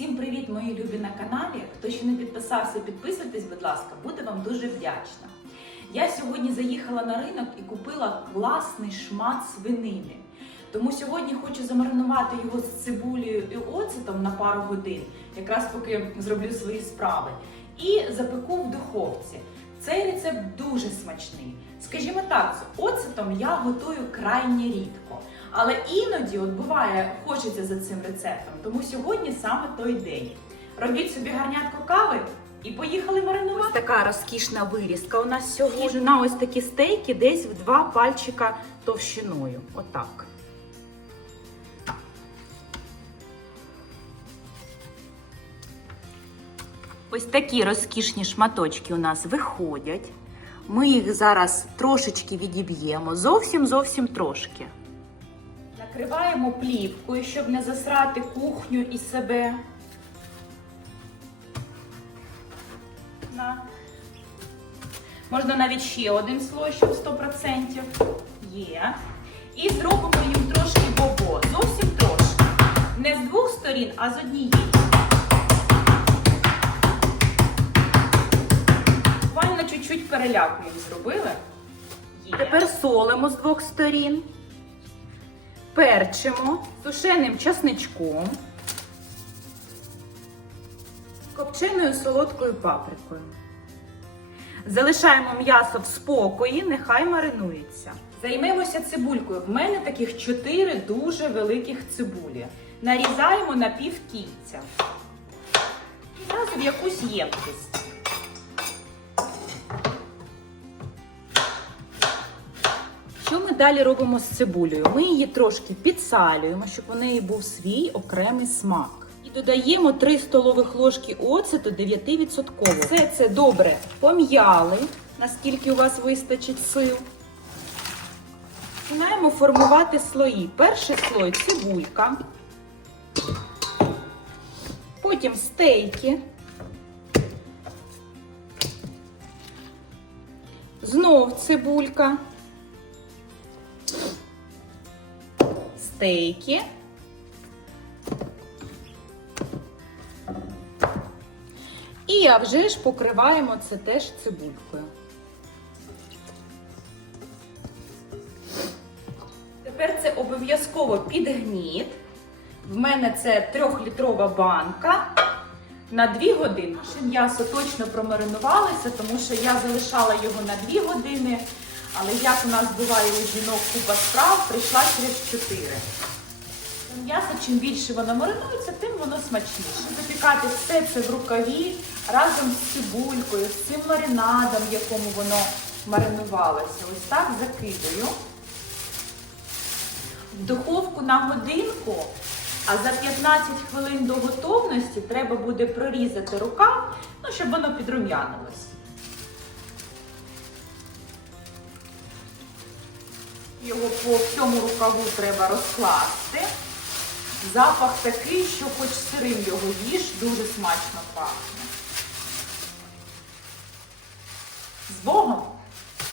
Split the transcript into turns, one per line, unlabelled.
Всім привіт, мої любі на каналі. Хто ще не підписався, підписуйтесь, будь ласка, буду вам дуже вдячна. Я сьогодні заїхала на ринок і купила класний шмат свинини. Тому сьогодні хочу замаринувати його з цибулею і оцетом на пару годин, якраз поки зроблю свої справи. І запеку в духовці. Цей рецепт дуже смачний. Скажімо так, з оцетом я готую крайне рідко. Але іноді от буває, хочеться за цим рецептом, тому сьогодні саме той день. Робіть собі гарнятку кави і поїхали маринувати. Ось така розкішна вирізка у нас сьогодні. На ось такі стейки десь в два пальчика товщиною. Отак. Ось такі розкішні шматочки у нас виходять. Ми їх зараз трошечки відіб'ємо, зовсім зовсім трошки. Накриваємо плівкою, щоб не засрати кухню і себе. На. Можна навіть ще один слой, щоб 100% є. І зробимо їм трошки бобо. Зовсім трошки. Не з двох сторін, а з однієї. Чуть-чуть переляку їм зробили. Є. Тепер солимо з двох сторін перчимо сушеним часничком, копченою солодкою паприкою. Залишаємо м'ясо в спокої, нехай маринується. Займемося цибулькою. В мене таких 4 дуже великих цибулі. Нарізаємо на півкільця. І Зразу в якусь ємкість. Далі робимо з цибулею? Ми її трошки підсалюємо, щоб у неї був свій окремий смак. І додаємо 3 столових ложки оцету 9%. Все це добре пом'яли, наскільки у вас вистачить сил. Починаємо формувати слої. Перший слой цибулька, потім стейки. Знов цибулька. Стейки. І а вже ж покриваємо це теж цибулькою. Тепер це обов'язково підгніт. В мене це трьохлітрова банка. На 2 години. Наше м'ясо точно промаринувалося, тому що я залишала його на 2 години. Але як у нас буває у жінок купа справ, прийшла через 4. М'ясо, чим більше воно маринується, тим воно смачніше. Запікати все це в рукаві разом з цибулькою, з цим маринадом, в якому воно маринувалося. Ось так закидаю. В духовку на годинку, а за 15 хвилин до готовності треба буде прорізати рукав, ну, щоб воно підрум'янилось. Його по всьому рукаву треба розкласти. Запах такий, що хоч сирим його їж, дуже смачно пахне. З Богом!